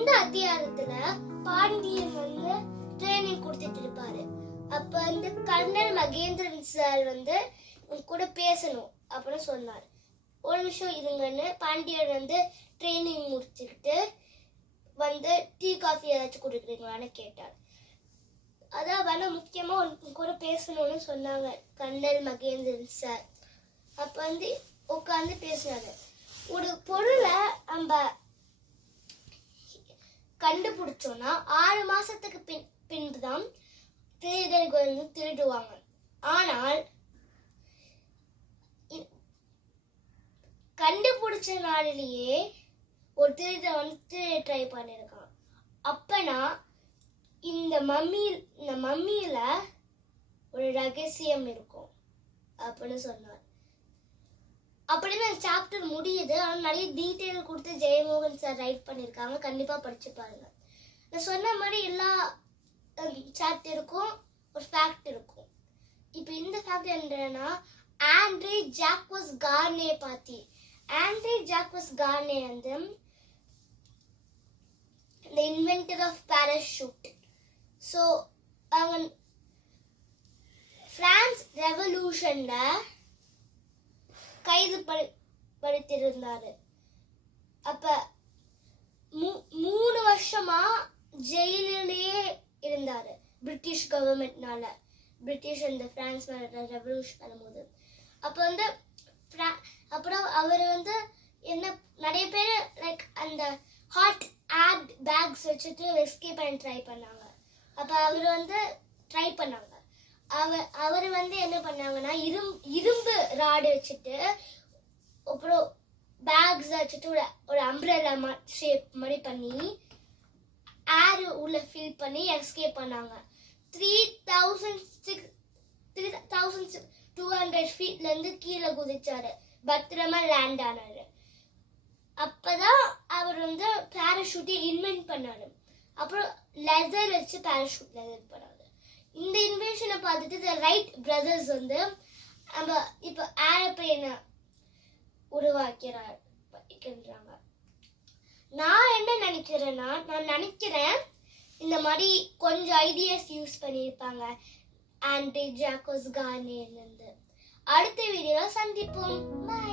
இந்த அத்தியாயத்துல பாண்டியன் வந்து ட்ரைனிங் கொடுத்துட்டு இருப்பாரு. அப்ப வந்து கர்னல் மகேந்திரன் சார் வந்து கூட பேசணும் அப்படின்னு சொன்னார். ஒரு நிமிஷம் இருங்கன்னு பாண்டியன் வந்து ட்ரைனிங் முடிச்சுக்கிட்டு வந்து டீ காஃபி ஏதாச்சும் குடிக்கிறீங்களான்னு கேட்டார். அதான் வேணா முக்கியமா கூட பேசணும்னு சொன்னாங்க கர்னல் மகேந்திரன் சார். அப்ப வந்து உட்காந்து பேசினாரு. ஒரு பொருளை நம்ம கண்டுபிடிச்சோம்னா 6 மாசத்துக்கு பின்புதான் திருடர்கள் வந்து திருடுவாங்க. ஆனால் கண்டுபிடிச்ச நாளிலேயே ஒரு திருட வந்து திருட ட்ரை பண்ணிருக்கான். அப்பனா இந்த மம்மியில ஒரு ரகசியம் இருக்கும் அப்படின்னு சொன்னார். அப்படின்னு சாப்டர் முடியுது. ஆனால் நிறைய டீட்டெயில் கொடுத்து ஜெயமோகன் சார் ரைட் பண்ணியிருக்காங்க. கண்டிப்பாக படிச்சு பாருங்க. நான் சொன்ன மாதிரி எல்லா சாப்டருக்கும் ஒரு ஃபேக்ட் இருக்கும். இப்போ இந்த ஃபேக்ட் என்னன்னா ஆண்ட்ரே ஜாக்வஸ் கார்னே பத்தி. ஆண்ட்ரே ஜாக்வஸ் கார்னே வந்து the inventor of parachute. So அவங்க பிரான்ஸ் ரெவல்யூஷன்ல கைது படுத்திருந்தாரு. அப்ப 3 வருஷமா ஜெயிலிலேயே இருந்தாரு பிரிட்டிஷ் கவர்மெண்ட்னால. பிரிட்டிஷ் அந்த பிரான்ஸ் ரெவல்யூஷன் பண்ணும்போது அப்ப வந்து அப்புறம் அவர் வந்து என்ன நிறைய பேர் லைக் அந்த ஹாட் ஏர் பேக்ஸ் வச்சுட்டு எஸ்கேப் பண்ண ட்ரை பண்ணாங்க. அப்ப அவர் வந்து ட்ரை பண்ணாங்க. அவர் வந்து என்ன பண்ணாங்கன்னா இரும்பு ராடு வச்சுட்டு அப்புறம் பேக்ஸ் வச்சுட்டு ஒரு அம்ப்ரெல்லா ஷேப் மாதிரி பண்ணி ஏர் உள்ள ஃபில் பண்ணி எஸ்கேப் பண்ணாங்க. 3200 ஃபீட்ல இருந்து கீழே குதிச்சாரு. பத்திரமா லேண்ட் ஆனாரு. அப்பதான் அவர் வந்து பேராஷூட்டை இன்வென்ட் பண்ணாரு. அப்புறம் லெதர் வச்சு பேராஷூட் லெதர் பண்ணாரு. இந்த இன்வென்ஷனை பார்த்துட்டு ரைட் பிரதர்ஸ் வந்து நம்ம இப்போ ஏரோப்ளேனை உருவாக்கிறாங்க. நான் என்ன நினைக்கிறேன்னா நான் நினைக்கிறேன் இந்த மாதிரி கொஞ்சம் ஐடியாஸ் யூஸ் பண்ணியிருப்பாங்க ஆண்ட்ரே ஜாக்வஸ் கார்னே. அடுத்த வீடியோல சந்திப்போம். பை.